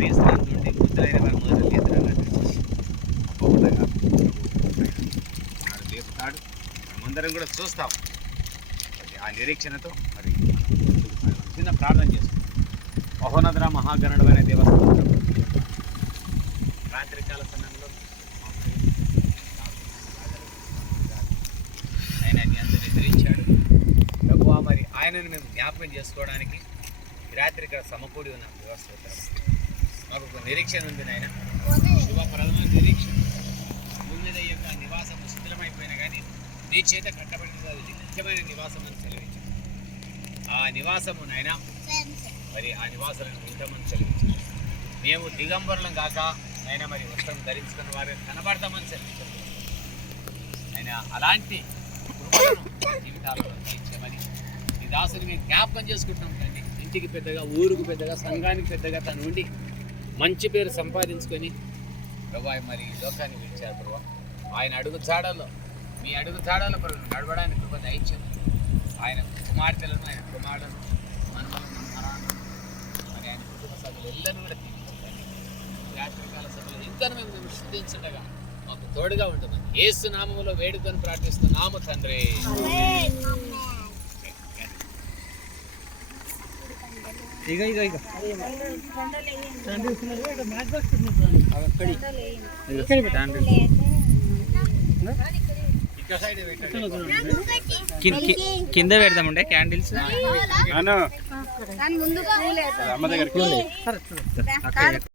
తీస్తాను నుండి ముద్రైన వారి మొదలు లేతురాగా లేపుతాడు మనమందరం కూడా చూస్తాం మరి ఆ నిరీక్షణతో మరి చిన్న ప్రార్థన చేస్తాం మహోనద్ర మహాగణుడమైన దేవస్థానం రాత్రికాల సమయంలో ఆయన అందరూ నిద్రించాడు ప్రభు ప్రభువా మరి ఆయనను మేము జ్ఞాపకం చేసుకోవడానికి ఈ రాత్రి ఇక్కడ సమకూడి ఉన్నాం. దేవస్థానం మాకు ఒక నిరీక్షణ ఉంది నాయన. శుభప్రదమైన నిరీక్షణ. ఈ యొక్క నివాసం శిథిలమైపోయినా కానీ నీ చేత కట్టబడినది అది నిత్యమైన నివాసం అని సెలవించాడు ఆ నివాసము నాయన మరి ఆ నివాసాలను ఉంటామని సెలవించాడు మేము దిగంబరులం కాక ఆయన మరి వస్త్రం ధరించుకున్న వారు కనబడతామని సెలవించాడు ఆయన అలాంటి జీవితాల్లో ఇచ్చామని ఈ దాసుని మేము జ్ఞాపకం చేసుకుంటున్నాం కానీ ఇంటికి పెద్దగా ఊరుకు పెద్దగా సంఘానికి పెద్దగా తను ఉండి మంచి పేరు సంపాదించుకొని ప్రభావి మరి లోకాన్ని విడిచారు ప్రభా. ఆయన అడుగు చాడలో మీ అడుగు చాడలో ప్రభు నడవడానికి కృప దైత్యం. ఆయన కుమార్తెలను ఆయన కుమారులను మనమలను మనాలను మరి ఆయన కుటుంబ సభ్యులు ఎల్లరూ కూడా దీవించండి రాత్రికాల ఇంకా మేము మేము శుద్ధించగా మాకు తోడుగా ఉంటుంది ఏసు నామంలో వేడుకొని ప్రార్థిస్తున్నాము తండ్రి. ఇక ఇక ఇక కింద పెడదామండి క్యాండిల్స్. అమ్మ దగ్గర